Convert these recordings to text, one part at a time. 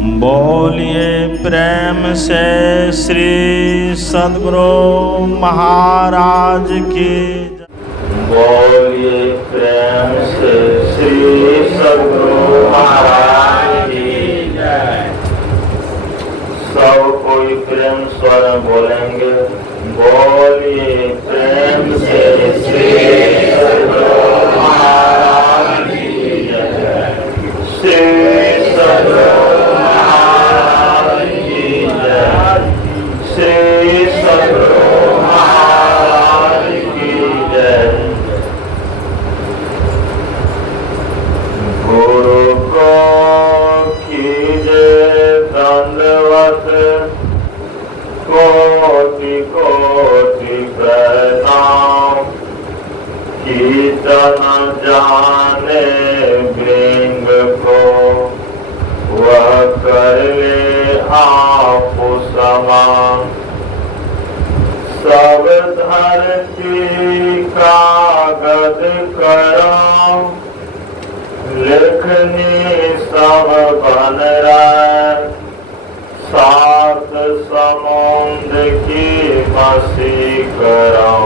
बोलिए प्रेम से श्री सद्गुरु महाराज की। बोलिए प्रेम से श्री सद्गुरु महाराज की जय। सब कोई प्रेम स्वर बोलेंगे। बोलिए प्रेम से श्री सद्गुरु महाराज की जय। श्री सद्गुरु कोटि कोटि प्रणाम। कीर्तन जाने भृंग को वह कर ले आप समान। सब धरती कागज करो लिखनी सब बन रहा। सात समुद्र की मसी करो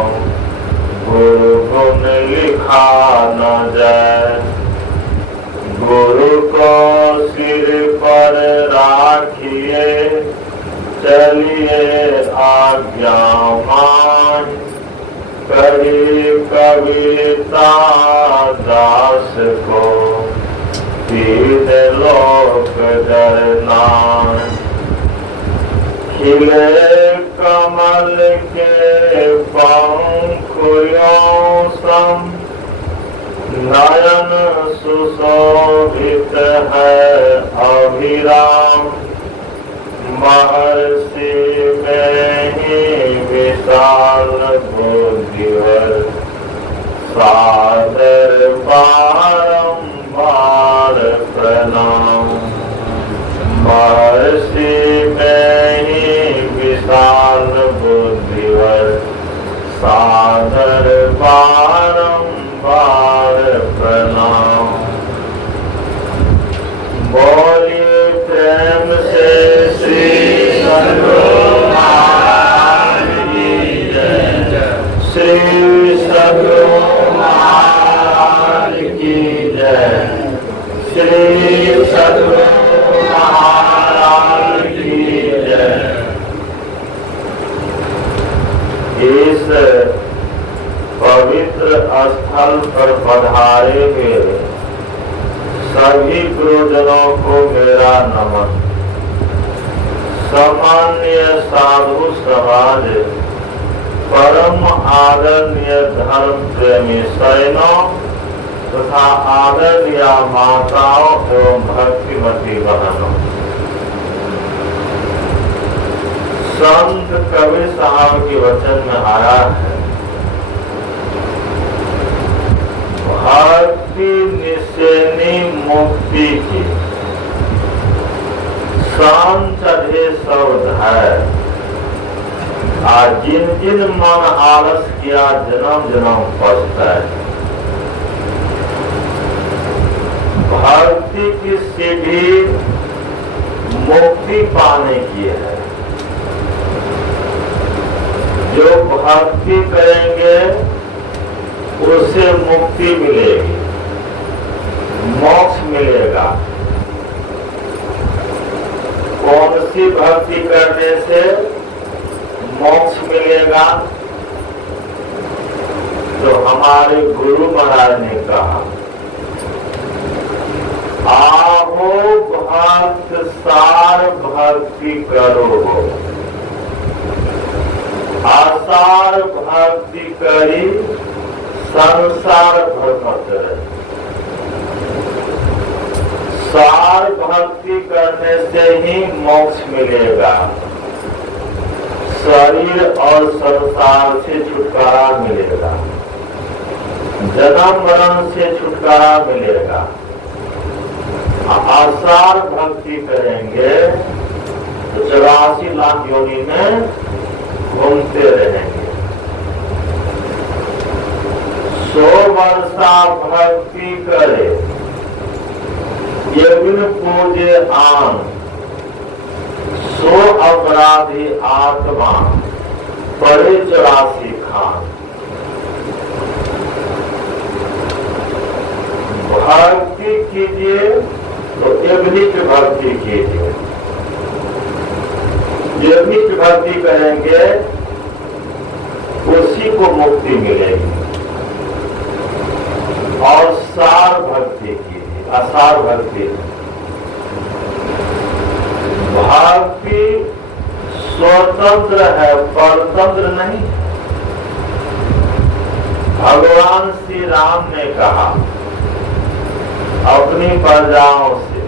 गुरु गुण लिखा न जाए। गुरु को सिर पर राखिए चलिए आज्ञा मान। करी कविता दास को तीन लोक डरना। खिले कमल के पंखुलियों सम नयन सुशोभित है अभिराम। महर्षि में ही विशाल बुद्धिवर सादर बारंबार प्रणाम। महर्षि में ही विशाल बुद्धिवर सादर बारंबार प्रणाम। बोलिए प्रेम से श्री सद्गुरु महाराज की जय। श्री सद्गुरु महाराज की जय। श्री सद्गुरु महाराज की जय। इस पवित्र स्थल पर पधारे हुए सभी गुरुजनों को मेरा नमन। सामान्य साधु समाज परम आदरणीय धर्म प्रेमी सैनों तथा आदरणीय माताओं एवं भक्तिमती बहनों। संत कबीर साहब के वचन में आया है भक्ति निश्चयनी मुक्ति की शान चढ़े सब है। आज जिन जिन मन आलस किया जन्म जन्म पछताए। भक्ति की सीढ़ी मुक्ति पाने की है। जो भक्ति करेंगे उससे मुक्ति मिलेगी, मोक्ष मिलेगा। कौन सी भक्ति करने से मोक्ष मिलेगा? तो हमारे गुरु महाराज ने कहा आहो भक्त सार भक्ति करो। आसार भक्ति करी संसार भक्त रहे। सार भक्ति करने से ही मोक्ष मिलेगा। शरीर और संसार से छुटकारा मिलेगा। जन्म मरण से छुटकारा मिलेगा। आसार भक्ति करेंगे तो 84 लाख योनि में घूमते रहेंगे। 100 वर्षा भक्ति करे ये बिन पूजे आन अपराधी आत्मा पड़े 84 खान। भक्ति कीजिए तो यज्ञिक भक्ति कीजिए। यज्ञिक भक्ति करेंगे उसी को मुक्ति मिलेगी। और सार भक्ति कीजिए, असार भक्ति। भक्ति स्वतंत्र है, परतंत्र नहीं। भगवान श्री राम ने कहा अपनी प्रजाओं से,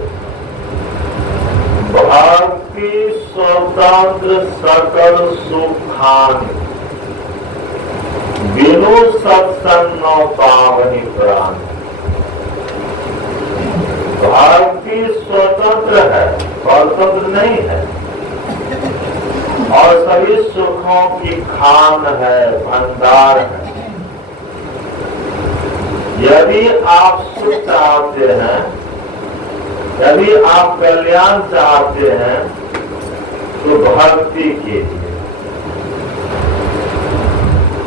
भक्ति स्वतंत्र सकल सुखान, बिनु सत्संग पावनी प्राण। भक्ति स्वतंत्र है, परतंत्र नहीं है, और सभी सुखों की खान है, भंडार है। यदि आप सुख चाहते हैं, यदि आप कल्याण चाहते हैं, तो भक्ति कीजिए।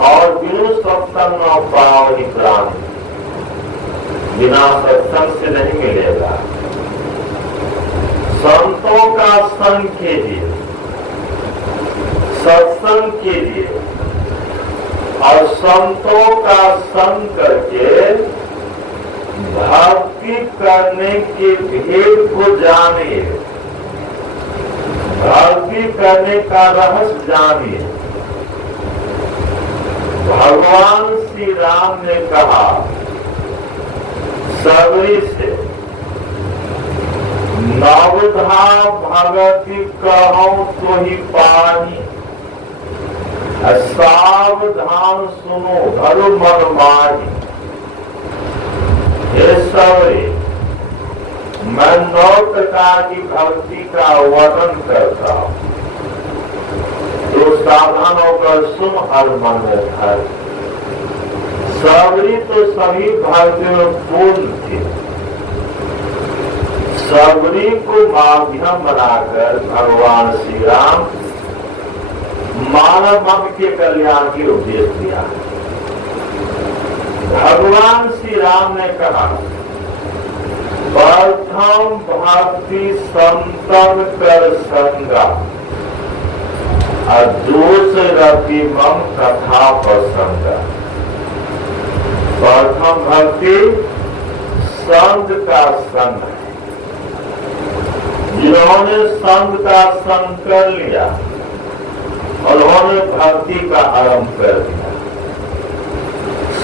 और बिनु सत्संग पावनी प्राण, बिना सत्संग से नहीं मिलेगा। संतों का संग कीजिए, सत्संग कीजिए, और संतों का संग करके भक्ति करने के भेद को जानिए, भक्ति करने का रहस्य जानिए। भगवान श्री राम ने कहा सबरी से, नवधा भगति कहूं तो ही पानी, सावधान सुनो धर्म मन मानी। हे सबरी, मैं 9 प्रकार की भक्ति का वर्णन करता हूं, तो सावधान होकर सुन हर मन में धर। सबरी तो सभी भक्ति में पूर्ण थी। सबरी को माध्यम बनाकर भगवान श्री राम मानव मन के कल्याण की उपदेश दिया। भगवान श्री राम ने कहा, प्रथम भक्ति संतन कर संगा, और दूसरी मम कथा प्रसंगा। प्रथम भक्ति संत का संग है। जिन्होंने संत का संग कर लिया, उन्होंने भक्ति का आरंभ कर दिया।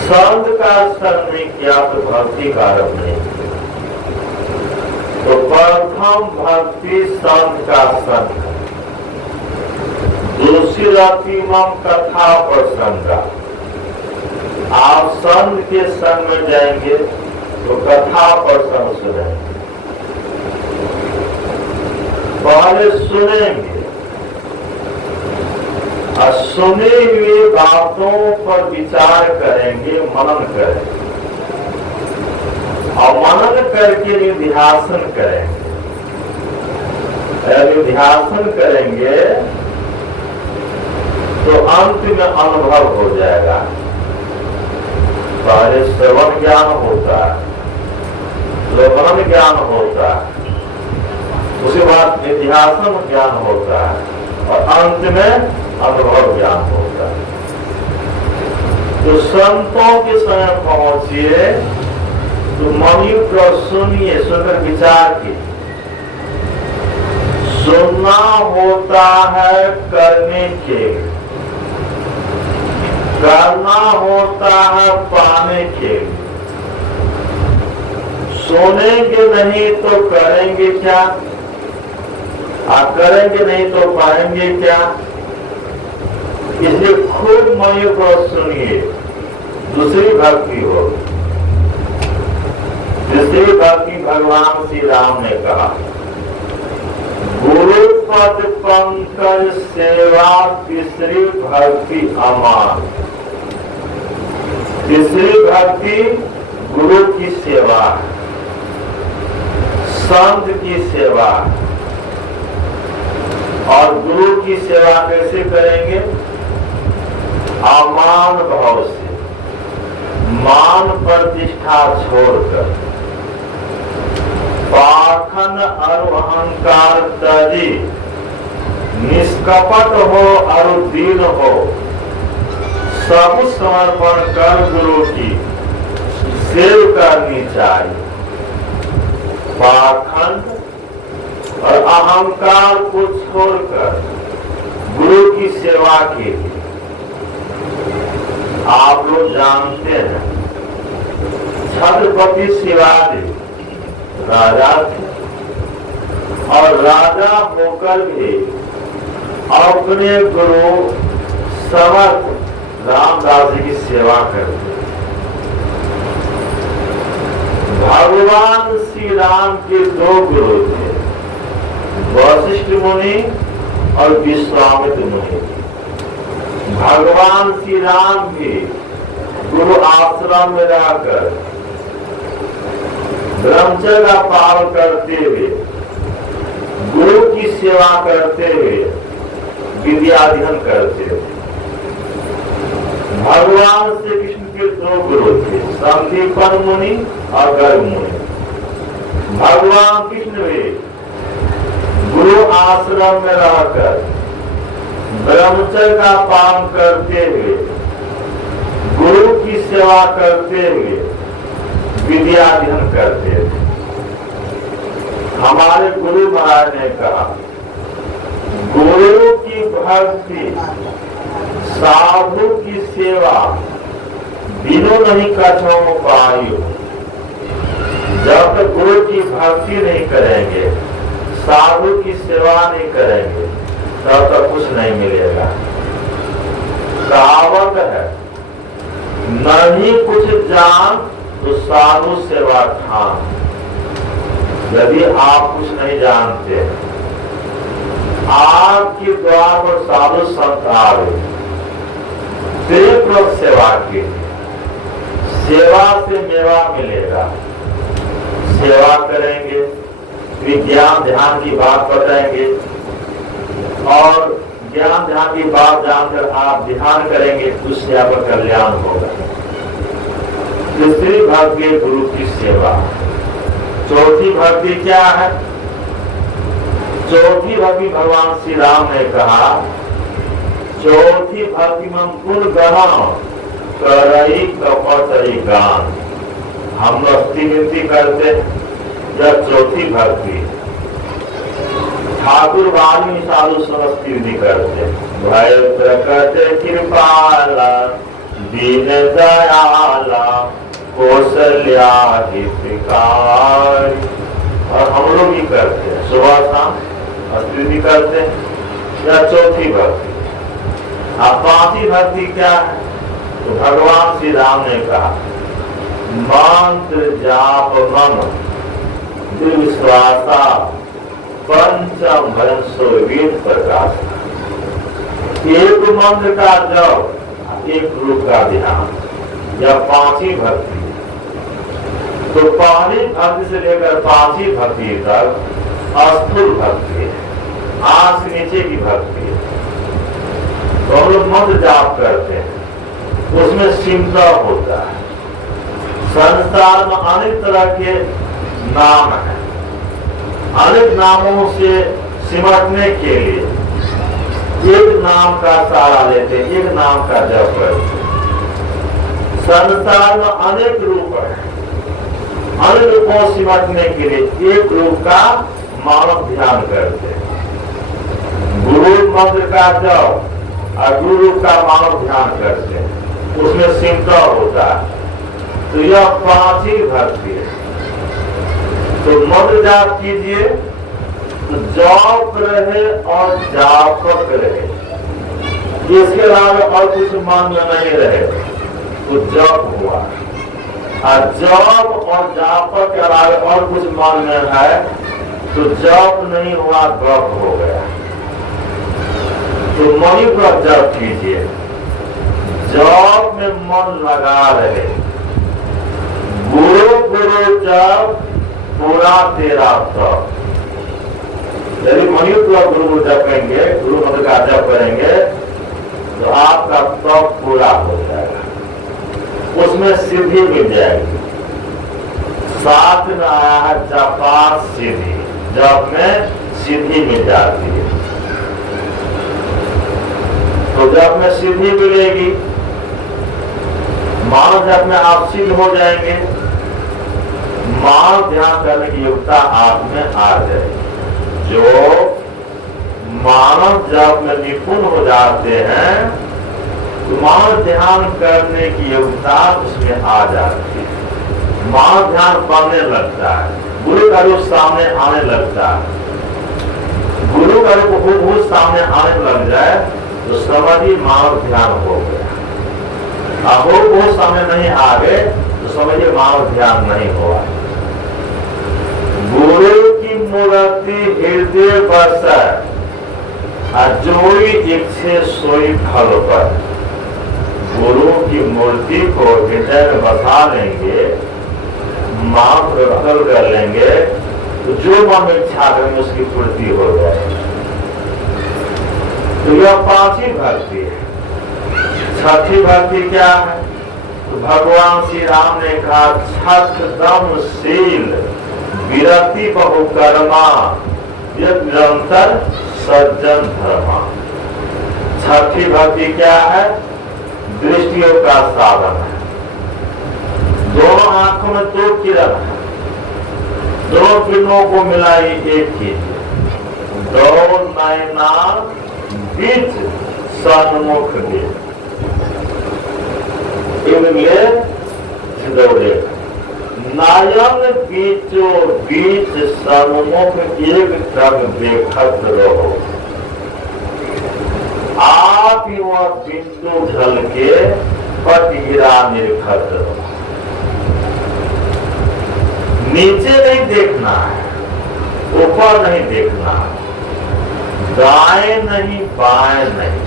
संत का संग नहीं किया तो भक्ति का आरंभ नहीं किया। तो प्रथम भक्ति संत का संग, दूसरी रतिमम कथा प्रसंगा। आप संत के संग में जाएंगे तो कथा प्रसंग सुनेंगे। पहले सुनेंगे और सुने हुए बातों पर विचार करेंगे, मनन करेंगे, और मनन करके निध्यासन करेंगे। निध्यासन करेंगे तो अंत में अनुभव हो जाएगा। पहले श्रवण ज्ञान होता है, मनन ज्ञान होता है, उसके बाद निध्यासन ज्ञान होता है, और अंत में अनुभव ज्ञान होता है। तो संतों के समय पहुंचिए तो मनु को सुनिए, सुनकर विचार कीजिए। सुनना होता है करने के, करना होता है पाने के। सुनेंगे नहीं तो करेंगे क्या, करेंगे नहीं तो पाएंगे क्या। इसलिए खुद मनु को सुनिए, दूसरी भक्ति हो। तीसरी भक्ति भगवान श्री राम ने कहा, गुरु पद पंकज सेवा तीसरी भक्ति अमान। तीसरी भक्ति गुरु की सेवा है, संत की सेवा है। और गुरु की सेवा कैसे करेंगे? अमान भाव से, मान प्रतिष्ठा छोड़कर, पाखंड और अहंकार तजी, निष्कपट हो और दीन हो, सब समर्पण कर गुरु की सेवा करनी चाहिए। पाखंड और अहंकार को छोड़कर गुरु की सेवा के लिए। आप लोग जानते हैं छत्रपति शिवाजी राजा थे और राजा होकर भी अपने गुरु समर्थ रामदास जी की सेवा करते। भगवान श्री राम के दो गुरु थे, वशिष्ठ मुनि और विश्वामित्र मुनि। भगवान श्री राम भी गुरु आश्रम में रहकर ब्रह्मचर्य का पालन करते हुए, गुरु की सेवा करते हुए विद्याध्ययन करते थे। भगवान श्री कृष्ण के दो गुरु थे, संदीपन मुनि और गर्ग मुनि। भगवान कृष्ण भी गुरु आश्रम में रहकर ब्रह्मचर्य का पालन करते हुए, गुरु की सेवा करते हुए विद्याध्ययन करते थे। हमारे गुरु महाराज ने कहा, गुरु की भक्ति, साधु की सेवा बिनु नहीं कछो पायो। जब तक गुरु की भक्ति नहीं करेंगे, साधु की सेवा नहीं करेंगे, तब तक कुछ नहीं मिलेगा। कहावत है, नहीं कुछ जान तो साधु सेवा ठान। यदि आप कुछ नहीं जानते, आपके द्वार पर साधु संत आवे, प्रेम सेवा की, सेवा से मेवा मिलेगा। सेवा करेंगे, विज्ञान ध्यान की बात बताएंगे और ज्ञान ध्यान की बात जानकर आप ध्यान करेंगे, उससे आपका कल्याण होगा। तीसरी भक्ति गुरु की सेवा। चौथी भक्ति क्या है? चौथी भक्ति भगवान श्री राम ने कहा, चौथी भक्ति में गुण गण करई कपटई गान। हम लोग स्तुति करते, यह चौथी भक्ति। ठाकुर वाली साधु स्तुति करते, भय प्रकट कृपाला दीन दयाला कौशल्या हितकारी। और हम लोग ही करते हैं, सुबह शाम स्तुति करते हैं। यह चौथी भक्ति। अब पांचवी भक्ति क्या है? तो भगवान श्री राम ने कहा, मंत्र जाप मम विश्वासा पंचम भजन सो वेद प्रकाश। एक मंत्र का जप, एक रूप का ध्यान, यह पांचवी भक्ति। तो पहली भक्ति से लेकर पांचवी भक्ति तक स्थूल भक्ति है, आंख से नीचे की भक्ति है। तो हम लोग मंत्र जाप करते हैं, उसमें सिमटा होता है। संसार में अनेक तरह के नाम हैं, अनेक नामों से सिमटने के लिए एक नाम का सहारा लेते, एक नाम का जप करते। संसार में अनेक रूप है, अनेक रूपों सिमटने के लिए एक रूप का मानव ध्यान करते। गुरु मंत्र का जप और गुरु का मानव ध्यान करते, उसमें सिमटा होता है। तो यह पांचवी भक्ति है। तो मंत्र जाप कीजिए तो जाप रहे और जापक रहे, इसके अलावा और कुछ मन में नहीं रहे तो जप हुआ। और जप और जापक के अलावा और कुछ मन में है तो जप नहीं हुआ, गप हो गया। तो मणि पर जप कीजिए, जप में मन लगा रहे। गुरु गुरु जप पूरा तेरा तप। यदि मणिपुर गुरु जपेंगे, गुरु मंत्र का जप करेंगे तो आपका तप पूरा हो जाएगा, उसमें सिद्धि मिल जाएगी। साथ में आया है जपात सिद्धि, जप में सिद्धि मिल जाती है। तो जप में सिद्धि मिलेगी, मानव जप में आप सिद्ध हो जाएंगे, मानव ध्यान करने की योग्यता आप में आ जाएगी। जो मानव जप में निपुण हो जाते हैं तो मानव ध्यान करने की योग्यता उसमें आ जाती है, मानव ध्यान बनने लगता है, गुरु का रूप सामने आने लगता है। गुरु का रूप हूबहू सामने आने लग जाए तो समझिए मानव ध्यान हो गया। अब हूबहू सामने नहीं आ गए तो समझिए मानव ध्यान नहीं हुआ। गुरु की मूर्ति हृदय बस जोई इच्छे सोई फल पर। गुरु की मूर्ति को हृदय में बसा लेंगे, मां प्रकल कर लेंगे तो जो मन में इच्छा करेंगे उसकी पूर्ति हो जाएगी। तो यह पांचवी भक्ति है। छठी भक्ति क्या है? तो भगवान श्री राम ने कहा छठ दम शील विरति बहुकर्मा यद निरंतर सज्जन धर्मा। छठी भक्ति क्या है? दृष्टियों का साधन है। दोनों आंखों में दो किरण है, दोनों किरणों को मिलाई एक कीजिए। दो नैना बीच सन्मुख के दौड़े, नयन बीचो बीच सन्मुख एक टक देखत रहो। आप युवा बिंदु ढल के पट गिरा निर्खत रहो। नीचे नहीं देखना है, ऊपर नहीं देखना है, दाएं नहीं बाएं नहीं,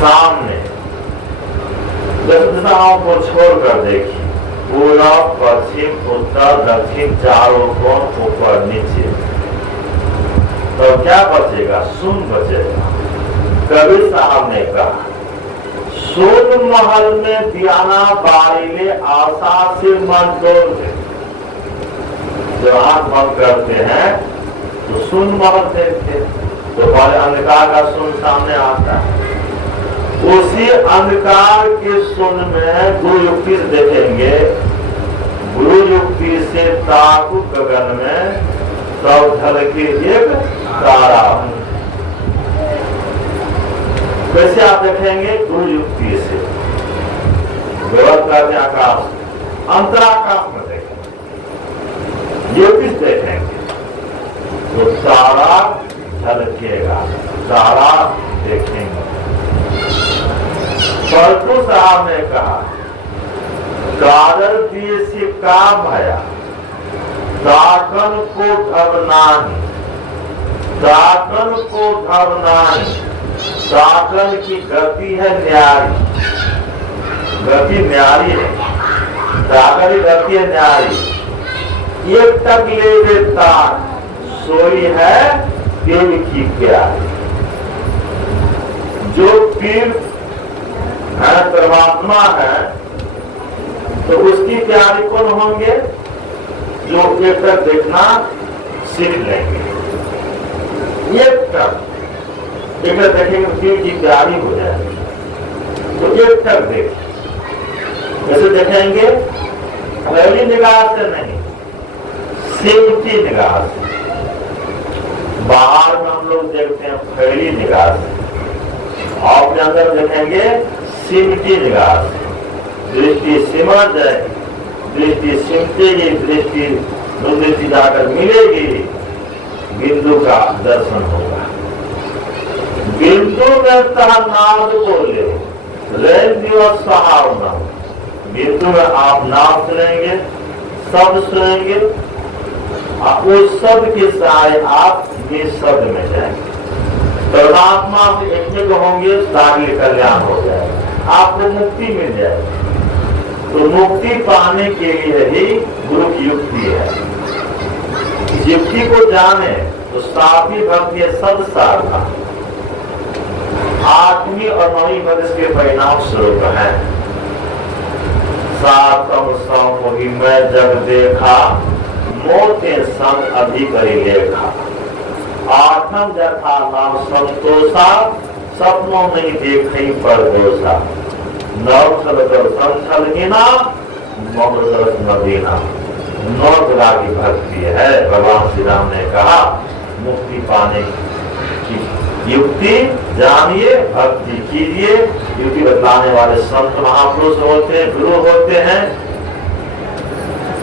सामने दिशाओं को छोड़कर देखिए। पूरब पश्चिम उत्तर दक्षिण चारों कोण ऊपर नीचे। तो क्या बचेगा? सुन बचेगा। कबीर साहब ने कहा सुन महल में दियाना बारिले आशा से मन तोड़ दे। जब आंख बंद करते हैं तो सुन महल देखते, तो पहले अंधकार का सुन सामने आता है। उसी अंधकार के सुन में गुरु युक्ति से देखेंगे। गुरु युक्ति से ताकु गगन में तब झलके एक तारा। कैसे आप देखेंगे? गुरु युक्ति से। व्यवस्था में आकाश अंतराकाश में देखेंगे, युक्ति से देखेंगे तो तारा झलकेगा, तारा देखेंगे। परतु साहब ने कहा कादर देशी का भया दाकन को धवनानी, दाकन को धवनानी। दाकन की गति है न्यारी, गति न्यारी है, दाकन की गति है न्यारी। एक तक ले देता सोई है देव की प्यारी। जो पीर है परमात्मा है तो उसकी प्यारी कौन होंगे? जो एक तक देखना सीख लेंगे। एक तक देखेंगे पीर की प्यारी हो जाएगी। तो एक तक देखें, जैसे देखेंगे पहली निगाह से नहीं, सिमटी निगाह से। बाहर में हम लोग देखते हैं पहली निगाह से, अपने अंदर देखेंगे सिमटी निगाह से। दृष्टि सिमट जाएगी, दृष्टि सिमटेगी, दृष्टि जाकर मिलेगी, बिंदु का दर्शन होगा। बिंदु में नाद बोले रेल दिवस सहावना। बिंदु में आप नाम सुनेंगे, शब्द सुनेंगे, उस शब्द के साय आप ये शब्द में जाएंगे। परमात्मा से एक होंगे, सारे कल्याण हो जाएगा, आपको मुक्ति मिल जाएगी। तो मुक्ति पाने के लिए ही गुरु की युक्ति है। इस युक्ति को जाने तो सातवीं भक्ति है सद साधना, आठवीं और नौवीं भक्ति इसके परिणाम स्वरूप है। सातम सम मैं जग देखा, मोते संग अधिक लेखा। आठम जथा नाम संतोषा, सपनों नहीं देखी पर दोषा। नव छल संछल गिना, ममृत न देना। 9 तरह की भक्ति है। भगवान श्री राम ने कहा मुक्ति पाने की युक्ति जानिए, भक्ति कीजिए। युक्ति बतलाने वाले संत महापुरुष होते हैं, गुरु होते हैं।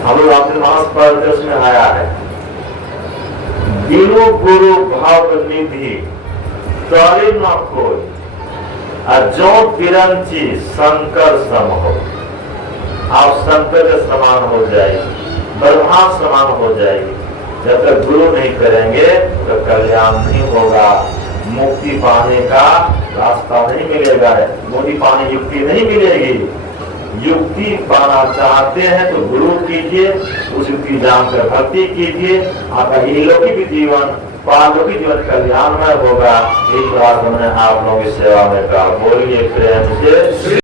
हम लोग अपने मास पर उसमें आया है, बिनु गुरु भव निधि तरे न कोई, जो बिरंची शंकर सम हो। आप शंकर के समान हो जाएगी, ब्रह्मा समान हो जाएगी। जब तक गुरु नहीं करेंगे तो कल्याण नहीं होगा, मुक्ति पाने का रास्ता नहीं मिलेगा, मुक्ति पाने युक्ति नहीं मिलेगी। युक्ति पाना चाहते हैं तो गुरु कीजिए, उस युक्ति जानकर भक्ति कीजिए। आपका इहलौकिक जीवन पारलौकिक जीवन कल्याणमय होगा। एक बात हमने आप लोगों की सेवा में कहा, बोलिए प्रेम से।